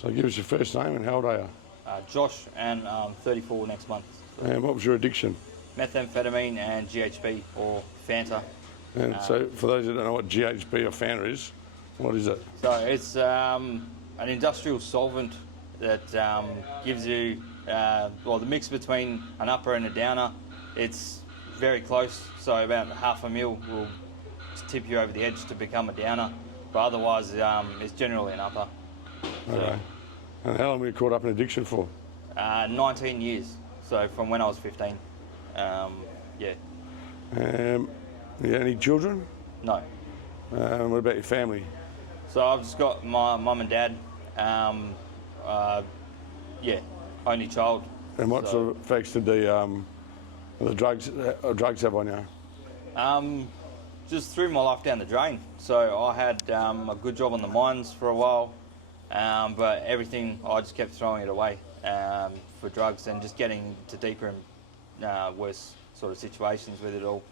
So give us your first name and how old are you? Josh, and 34 next month. And what was your addiction? Methamphetamine and GHB, or Fanta. And so for those that don't know what GHB or Fanta is, what is it? So it's an industrial solvent that gives you, the mix between an upper and a downer. It's very close, so about half a mil will tip you over the edge to become a downer, but otherwise it's generally an upper. Okay. And how long were you caught up in addiction for? 19 years, so from when I was 15. Yeah. You any children? No. What about your family? So I've just got my mum and dad. Only child. And what sort of effects did the drugs have on you? Just threw my life down the drain. So I had a good job on the mines for a while, but everything, I just kept throwing it away for drugs and just getting to deeper and worse sort of situations with it all,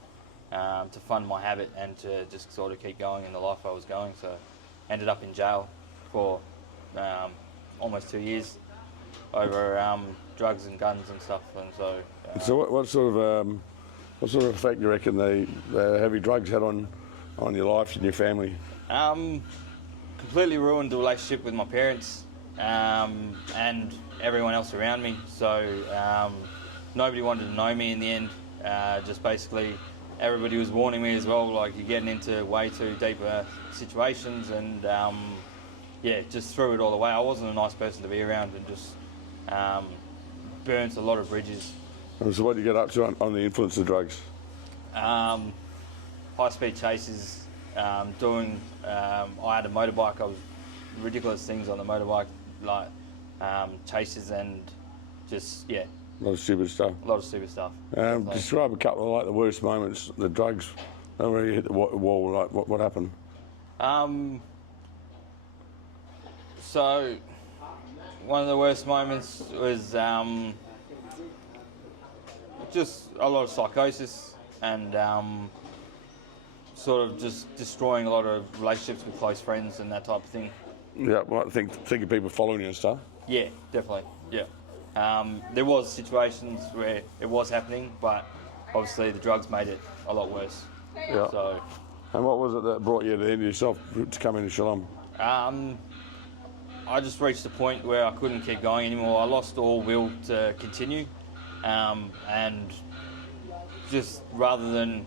to fund my habit and to just sort of keep going in the life I was going. So ended up in jail for almost 2 years over drugs and guns and stuff. And so what sort of effect do you reckon the heavy drugs had on your life and your family? Completely ruined the relationship with my parents and everyone else around me. So nobody wanted to know me in the end. Just basically everybody was warning me as well, like, you're getting into way too deeper situations, and just threw it all away. I wasn't a nice person to be around, and just burnt a lot of bridges. And so what did you get up to on the influence of drugs? High-speed chases, I had a motorbike. I was ridiculous things on the motorbike, like chases and just, A lot of stupid stuff. A lot of stupid stuff. Describe a couple of the worst moments, the drugs, where you hit the wall, like what happened? So one of the worst moments was just a lot of psychosis and sort of just destroying a lot of relationships with close friends and that type of thing. Yeah, well, think of people following you and stuff. Yeah, definitely. Yeah. There was situations where it was happening, but obviously the drugs made it a lot worse. Yeah. So. And what was it that brought you to the end of yourself to come into Shalom? I just reached a point where I couldn't keep going anymore. I lost all will to continue, and just rather than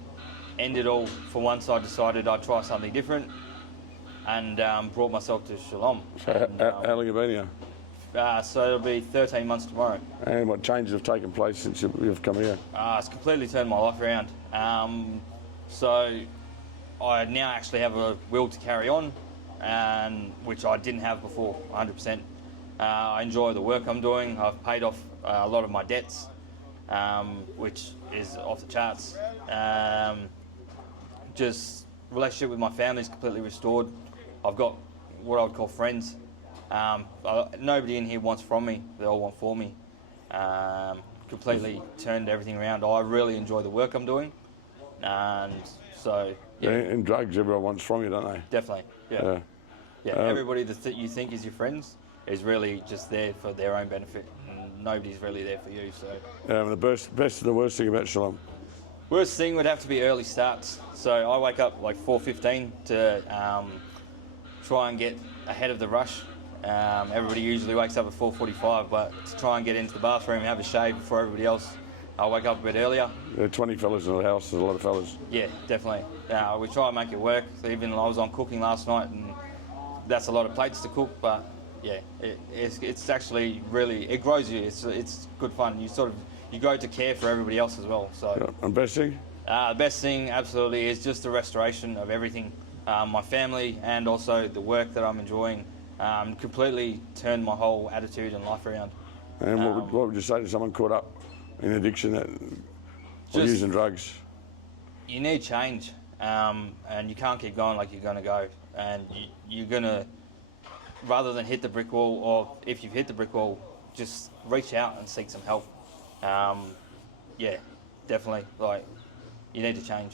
end it all for once, I decided I'd try something different, and brought myself to Shalom. So how long have you been here? So it'll be 13 months tomorrow. And what changes have taken place since you've come here? It's completely turned my life around. So I now actually have a will to carry on, which I didn't have before, 100%. I enjoy the work I'm doing. I've paid off a lot of my debts, which is off the charts. Just relationship with my family is completely restored. I've got what I would call friends. Nobody in here wants from me, they all want for me. Completely turned everything around. I really enjoy the work I'm doing, and so In drugs, everyone wants from you, don't they? Definitely, yeah. Everybody that you think is your friends is really just there for their own benefit, and nobody's really there for you. So the best and the worst thing about Shalom? Worst thing would have to be early starts. So I wake up like 4:15 to try and get ahead of the rush. Everybody usually wakes up at 4:45, but to try and get into the bathroom and have a shave before everybody else, I wake up a bit earlier. There are 20 fellas in the house, there's a lot of fellas. Yeah, definitely. We try and make it work. Even I was on cooking last night, and that's a lot of plates to cook, but yeah, it's actually really, it grows you. It's good fun. You grow to care for everybody else as well. So. Yeah. And best thing? The best thing, absolutely, is just the restoration of everything. My family and also the work that I'm enjoying completely turned my whole attitude and life around. And what would you say to someone caught up in addiction or using drugs? You need change, and you can't keep going like you're going to go. And you're going to, rather than hit the brick wall, or if you've hit the brick wall, just reach out and seek some help. Definitely, like, you need to change.